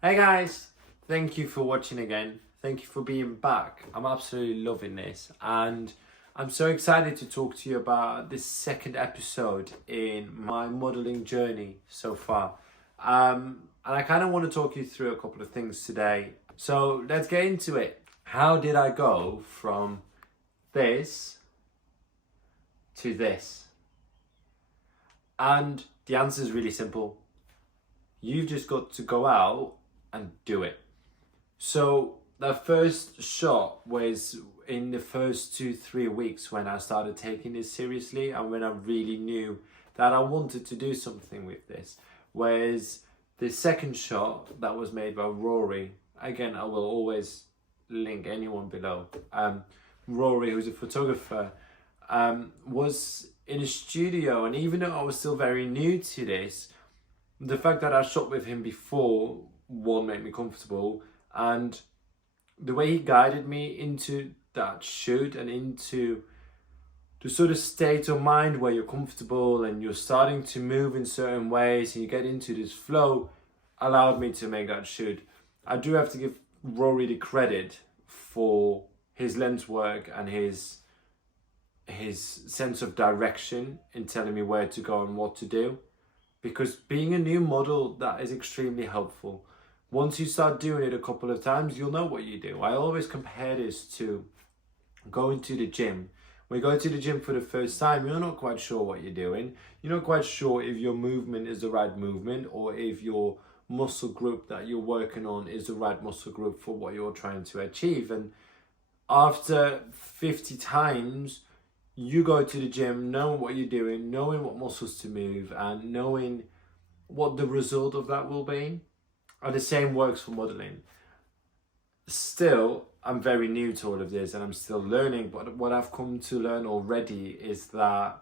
Hey guys, thank you for watching again. Thank you for being back. I'm absolutely loving this, and I'm so excited to talk to you about this second episode in my modeling journey so far. And I kind of want to talk you through a couple of things today. So let's get into it. How did I go from this to this? And the answer is really simple. You've just got to go out and do it. So the first shot was in the first 2-3 weeks when I started taking this seriously and when I really knew that I wanted to do something with this. Whereas the second shot that was made by Rory, again, I will always link anyone below. Rory, who's a photographer, was in a studio, and even though I was still very new to this, the fact that I shot with him before, one, made me comfortable, and the way he guided me into that shoot and into the sort of state of mind where you're comfortable and you're starting to move in certain ways and you get into this flow allowed me to make that shoot. I do have to give Rory the credit for his lens work and his sense of direction in telling me where to go and what to do, because being a new model, that is extremely helpful. Once you start doing it a couple of times, you'll know what you do. I always compare this to going to the gym. When you go to the gym for the first time, you're not quite sure what you're doing. You're not quite sure if your movement is the right movement or if your muscle group that you're working on is the right muscle group for what you're trying to achieve. And after 50 times, you go to the gym knowing what you're doing, knowing what muscles to move, and knowing what the result of that will be. And the same works for modeling. Still, I'm very new to all of this and I'm still learning, but what I've come to learn already is that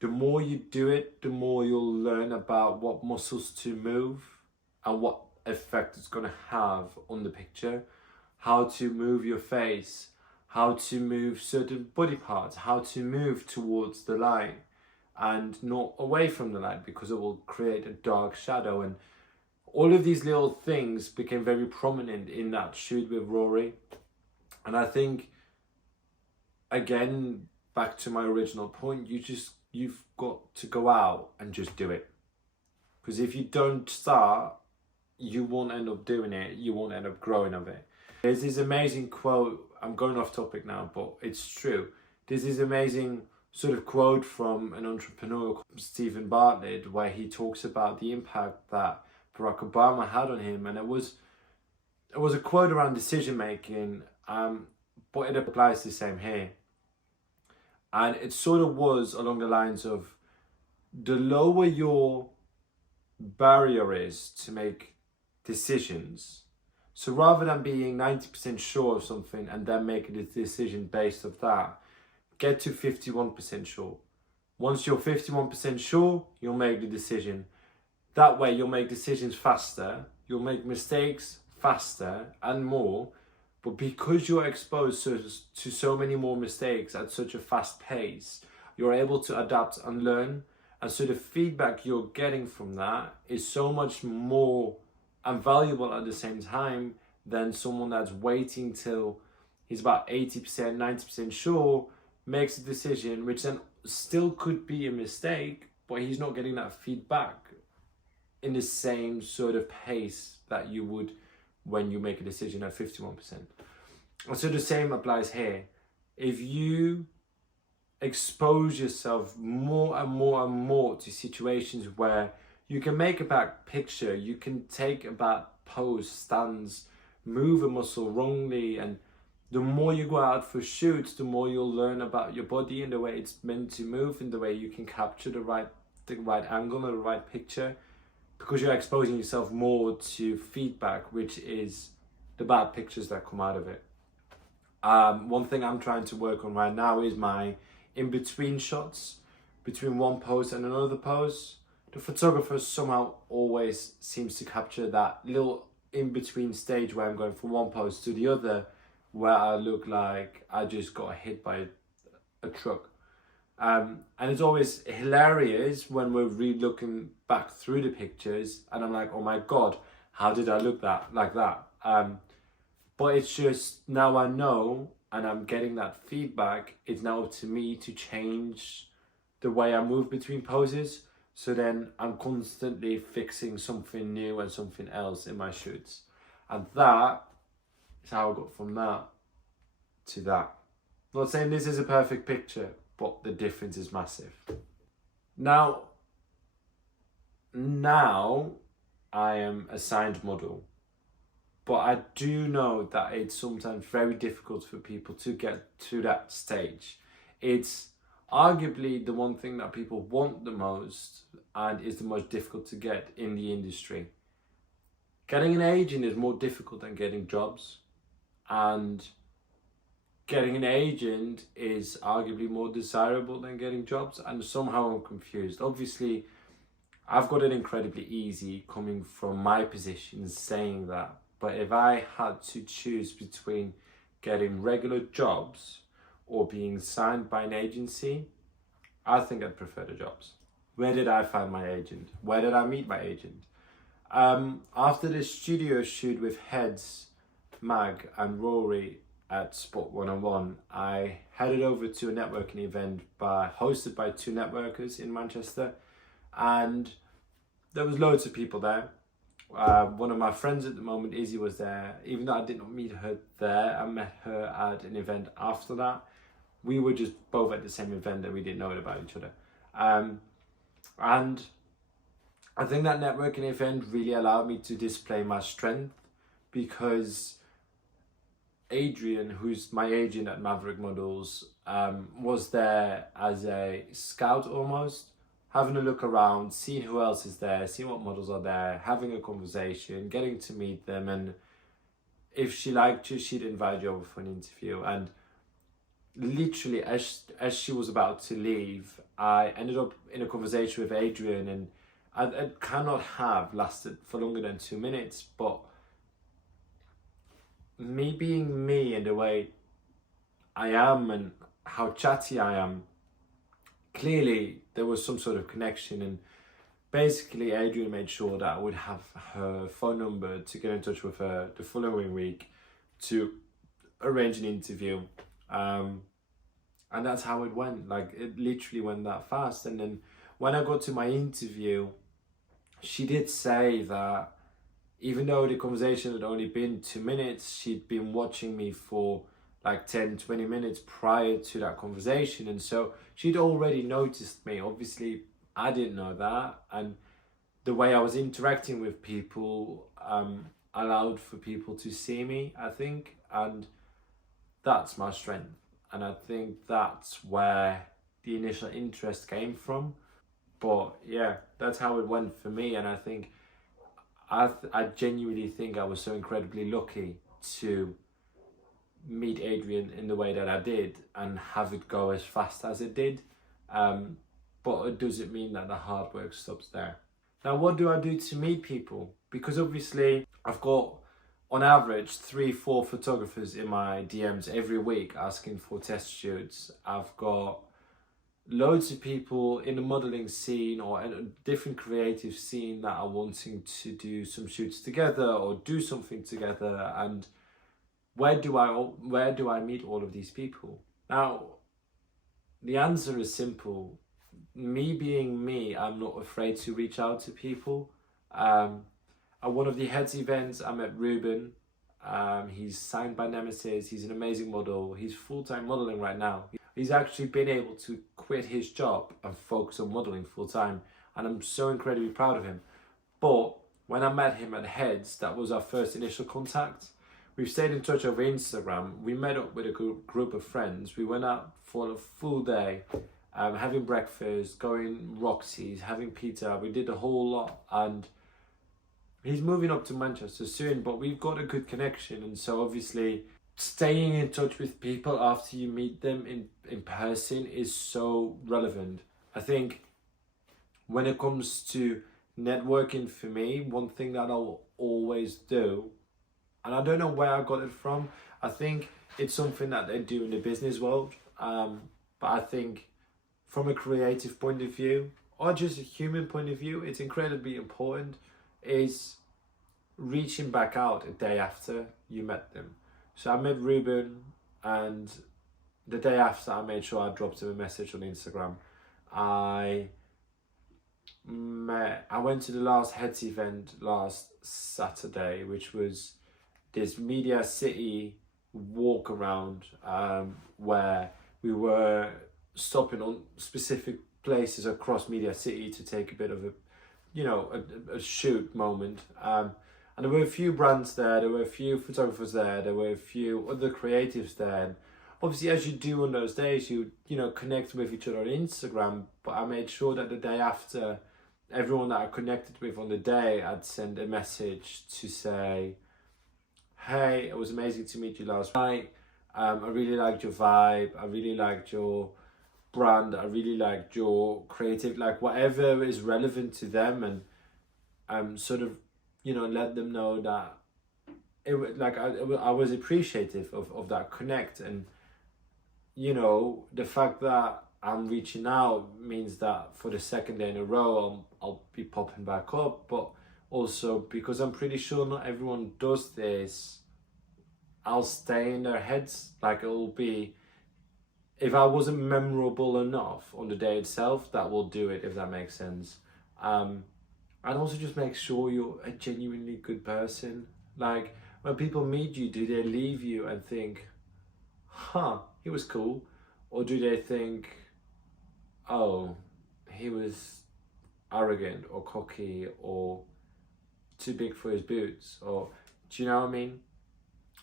the more you do it, the more you'll learn about what muscles to move and what effect it's going to have on the picture, how to move your face, how to move certain body parts, how to move towards the light and not away from the light, because it will create a dark shadow. And all of these little things became very prominent in that shoot with Rory. And I think, again, back to my original point, you've got to go out and just do it. Because if you don't start, you won't end up doing it, you won't end up growing of it. There's this amazing quote, I'm going off topic now, but it's true. There's this amazing sort of quote from an entrepreneur called Stephen Bartlett, where he talks about the impact that Barack Obama had on him, and it was a quote around decision making, but it applies the same here. And it sort of was along the lines of, the lower your barrier is to make decisions, so rather than being 90% sure of something and then making a decision based off that, get to 51% sure. Once you're 51% sure, you'll make the decision. That way you'll make decisions faster, you'll make mistakes faster and more, but because you're exposed to so many more mistakes at such a fast pace, you're able to adapt and learn, and so the feedback you're getting from that is so much more and valuable at the same time than someone that's waiting till he's about 80%, 90% sure, makes a decision, which then still could be a mistake, but he's not getting that feedback in the same sort of pace that you would when you make a decision at 51%. And so the same applies here. If you expose yourself more and more and more to situations where you can make a bad picture, you can take a bad pose, stance, move a muscle wrongly, and the more you go out for shoots, the more you'll learn about your body and the way it's meant to move and the way you can capture the right angle and the right picture, because you're exposing yourself more to feedback, which is the bad pictures that come out of it. One thing I'm trying to work on right now is my in-between shots, between one pose and another pose. The photographer somehow always seems to capture that little in-between stage where I'm going from one pose to the other, where I look like I just got hit by a truck. And it's always hilarious when we're re-looking back through the pictures and I'm like, oh my God, how did I look like that? But it's just, now I know and I'm getting that feedback, it's now up to me to change the way I move between poses. So then I'm constantly fixing something new and something else in my shoots. And that is how I got from that to that. Not saying this is a perfect picture, but the difference is massive. Now I am a signed model, but I do know that it's sometimes very difficult for people to get to that stage. It's arguably the one thing that people want the most and is the most difficult to get in the industry. Getting an agent is more difficult than getting jobs, and getting an agent is arguably more desirable than getting jobs, and somehow I'm confused. Obviously, I've got it incredibly easy coming from my position saying that, but if I had to choose between getting regular jobs or being signed by an agency, I think I'd prefer the jobs. Where did I find my agent? Where did I meet my agent? After the studio shoot with Heads, Mag and Rory at Spot 101, I headed over to a networking event hosted by two networkers in Manchester, and there was loads of people there. One of my friends at the moment, Izzy, was there. Even though I did not meet her there, I met her at an event after that. We were just both at the same event and we didn't know it about each other. And I think that networking event really allowed me to display my strength, because Adrian, who's my agent at Maverick Models, was there as a scout almost, having a look around, seeing who else is there, seeing what models are there, having a conversation, getting to meet them, and if she liked you, she'd invite you over for an interview. And literally, as she was about to leave, I ended up in a conversation with Adrian, and I cannot have lasted for longer than 2 minutes, but me being me in the way I am and how chatty I am, clearly there was some sort of connection, and basically Adrian made sure that I would have her phone number to get in touch with her the following week to arrange an interview. And that's how it went. Like, it literally went that fast. And then when I got to my interview, she did say that even though the conversation had only been 2 minutes, she'd been watching me for like 10-20 minutes prior to that conversation, and so she'd already noticed me. Obviously I didn't know that, and the way I was interacting with people allowed for people to see me, I think, and that's my strength. And I think that's where the initial interest came from. But yeah, that's how it went for me, and I think I genuinely think I was so incredibly lucky to meet Adrian in the way that I did and have it go as fast as it did. But it doesn't mean that the hard work stops there. Now, what do I do to meet people? Because obviously I've got on average 3-4 photographers in my DMs every week asking for test shoots. I've got loads of people in the modeling scene or in a different creative scene that are wanting to do some shoots together or do something together. And where do I meet all of these people? Now, the answer is simple. Me being me, I'm not afraid to reach out to people. At one of the Heads events, I met Ruben. He's signed by Nemesis. He's an amazing model. He's full-time modeling right now. He's actually been able to quit his job and focus on modeling full-time, and I'm so incredibly proud of him. But when I met him at Heads, that was our first initial contact. We've stayed in touch over Instagram. We met up with a group of friends. We went out for a full day, having breakfast, going Roxy's, having pizza. We did a whole lot, and he's moving up to Manchester soon, but we've got a good connection. And so obviously staying in touch with people after you meet them in person is so relevant. I think when it comes to networking for me, one thing that I'll always do, and I don't know where I got it from, I think it's something that they do in the business world, but I think from a creative point of view or just a human point of view, it's incredibly important, is reaching back out a day after you met them. So I met Ruben, and the day after I made sure I dropped him a message on Instagram. I went to the last Heads event last Saturday, which was this Media City walk around, where we were stopping on specific places across Media City to take a bit of a shoot moment. And there were a few brands there were a few photographers there were a few other creatives there. And obviously, as you do on those days, you connect with each other on Instagram. But I made sure that the day after, everyone that I connected with on the day, I'd send a message to say, hey, it was amazing to meet you last night. I really liked your vibe. I really liked your brand. I really liked your creative, like whatever is relevant to them, and sort of, let them know that I was appreciative of that connect. And the fact that I'm reaching out means that for the second day in a row, I'll be popping back up. But also, because I'm pretty sure not everyone does this, I'll stay in their heads. Like, it'll be, if I wasn't memorable enough on the day itself, that will do it, if that makes sense. And also just make sure you're a genuinely good person. Like, when people meet you, do they leave you and think, he was cool? Or do they think, oh, he was arrogant or cocky or too big for his boots? Or, do you know what I mean?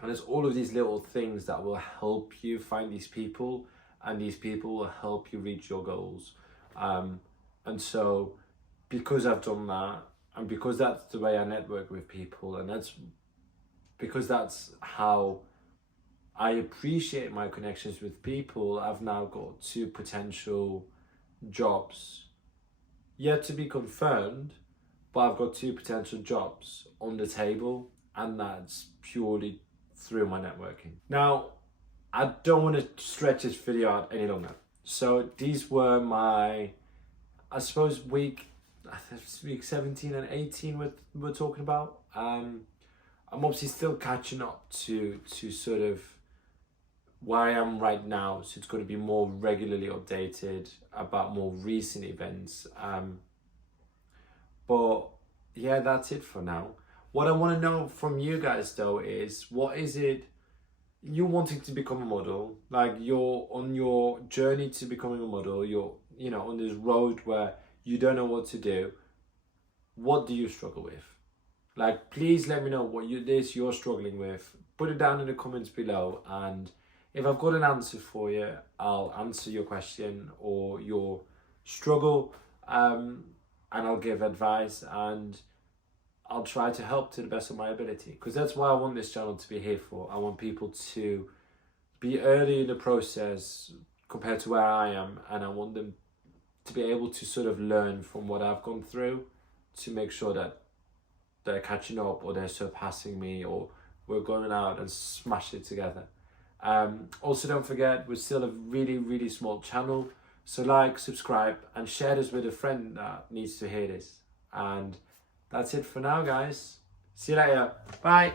And there's all of these little things that will help you find these people, and these people will help you reach your goals. And so, because I've done that, and because that's the way I network with people, and that's because that's how I appreciate my connections with people, I've now got 2 potential jobs yet to be confirmed, but I've got 2 potential jobs on the table, and that's purely through my networking. Now, I don't want to stretch this video out any longer. So these were my, I suppose, week 17 and 18 we're talking about. I'm obviously still catching up to sort of where I am right now, so it's going to be more regularly updated about more recent events. But yeah, that's it for now. What I want to know from you guys though is, what is it you're wanting to become a model? Like, you're on your journey to becoming a model, you're on this road where you don't know what to do. What do you struggle with? Like, please let me know what you're struggling with. Put it down in the comments below, and if I've got an answer for you, I'll answer your question or your struggle, and I'll give advice, and I'll try to help to the best of my ability, because that's why I want this channel to be here for. I want people to be early in the process compared to where I am, and I want them to be able to sort of learn from what I've gone through to make sure that they're catching up, or they're surpassing me, or we're going out and smash it together. Also, don't forget, we're still a really, really small channel, so like, subscribe, and share this with a friend that needs to hear this. And that's it for now, guys. See you later. Bye.